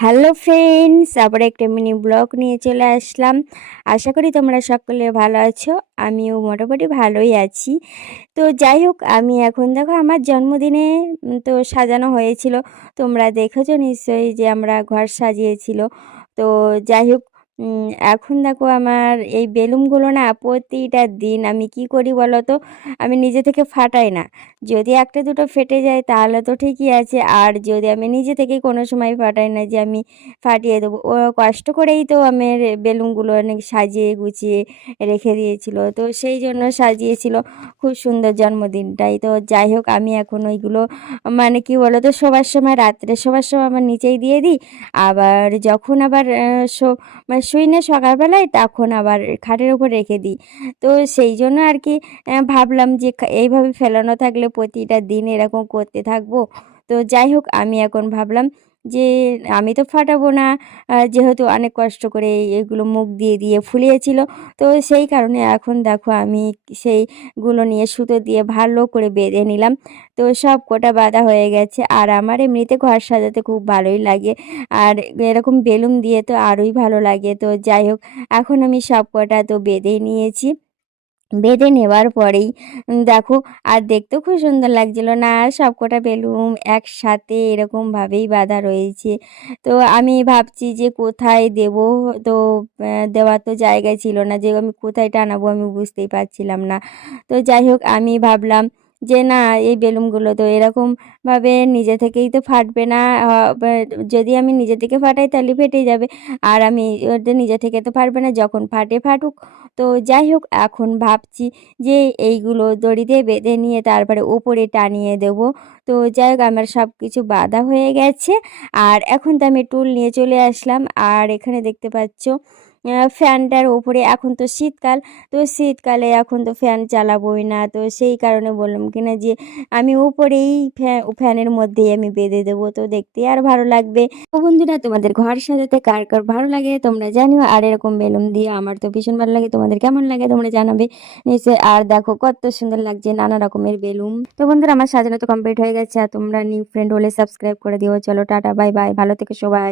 Hello friends, আবার একটা mini blog নিয়ে চলে আসলাম। আশা করি তোমরা সকলে ভালো আছো। আমিও মোটামুটি ভালোই আছি। তো যাই হোক, আমি এখন দেখো আমার জন্মদিনে তো সাজানো হয়েছিল। তোমরা দেখেছো নিশ্চয়ই যে আমরা ঘর সাজিয়েছিল। তো যাই হোক, এখন দেখো আমার এই বেলুনগুলো না প্রতিটা দিন আমি কি করি বলো তো, আমি নিজে থেকে ফাটাই না। যদি একটা দুটো ফেটে যায় তাহলে তো ঠিকই আছে, আর যদি আমি নিজে থেকে কোনো সময় ফাটাই না যে আমি ফাটিয়ে দেবো। ও কষ্ট করেই তো আমার বেলুনগুলো অনেক সাজিয়ে গুছিয়ে রেখে দিয়েছিল, তো সেই জন্য সাজিয়েছিল খুব সুন্দর জন্মদিনটাই। তো যাই হোক, আমি এখন ওইগুলো মানে কি বলো তো, শোবার সময় রাত্রে শোবার সময় আমার নিচেই দিয়ে দিই। আবার যখন আবার মানে শুই না সকালবেলায়, তখন আবার খাটের উপর রেখে দিই। তো সেই জন্য আর কি ভাবলাম যে এইভাবে ফেলানো থাকলে প্রতিটা দিন এরকম করতে থাকবো। তো যাই হোক, আমি এখন ভাবলাম যে আমি তো ফাটাবো না, যেহেতু অনেক কষ্ট করে এগুলো মুখ দিয়ে দিয়ে ফুলিয়েছিল। তো সেই কারণে এখন দেখো আমি সেইগুলো নিয়ে সুতো দিয়ে ভালো করে বেঁধে নিলাম। তো সব কটা বাঁধা হয়ে গেছে, আর আমার এমনিতে ঘর সাজাতে খুব ভালোই লাগে, আর এরকম বেলুন দিয়ে তো আরোই ভালো লাগে। তো যাই হোক, এখন আমি সব কটা তো বেঁধে নিয়েছি। বেঁধে নেওয়ার পরেই দেখো, আর দেখতেও খুব সুন্দর লাগছিল না, সবকটা বেলুন একসাথে এরকম ভাবেই বাঁধা রয়েছে। তো আমি ভাবছি যে কোথায় দেব। তো দেওয়ার তো জায়গায় ছিল না, যে আমি কোথায় টানাবো আমি বুঝতেই পারছিলাম না। তো যাই হোক, আমি ভাবলাম যে না, এই বেলুনগুলো তো এরকম ভাবে নিজে থেকেই তো ফাটবে না। যদি আমি নিজে থেকে ফাটাই তাহলে ফেটে যাবে, আর আমি ওটা নিজে থেকে তো ফাটবে না, যখন ফাটে ফাটুক। তো যাই হোক, এখন ভাবছি যে এইগুলো দড়ি দিয়ে বেঁধে নিয়ে তারপরে উপরে টানিয়ে দেব। তো যাই হোক, আমার সব কিছু বাঁধা হয়ে গেছে। আর এখন তো আমি টুল নিয়ে চলে আসলাম, আর এখানে দেখতে পাচ্ছ ফ্যানটার উপরে, এখন তো শীতকাল, তো শীতকালে এখন তো ফ্যান চালাবোই না, তো সেই কারণে বললাম কিনা যে আমি উপরেই ফ্যানের মধ্যেই আমি বেঁধে দেবো, তো দেখতে আর ভালো লাগবে। তো বন্ধুরা, তোমাদের ঘর সাজাতে কার কার ভালো লাগে তোমরা জানিও, আর এরকম বেলুন দিয়ে আমার তো ভীষণ ভালো লাগে। তোমাদের কেমন লাগে তোমরা জানাবে নিশ্চয়ই। আর দেখো কত সুন্দর লাগছে নানা রকমের বেলুন। তো বন্ধুরা, আমার সাজানো তো কমপ্লিট হয়ে গেছে, আর তোমরা নিউ ফ্রেন্ড হলে সাবস্ক্রাইব করে দিও। চলো টাটা, বাই বাই, ভালো থেকে সবাই।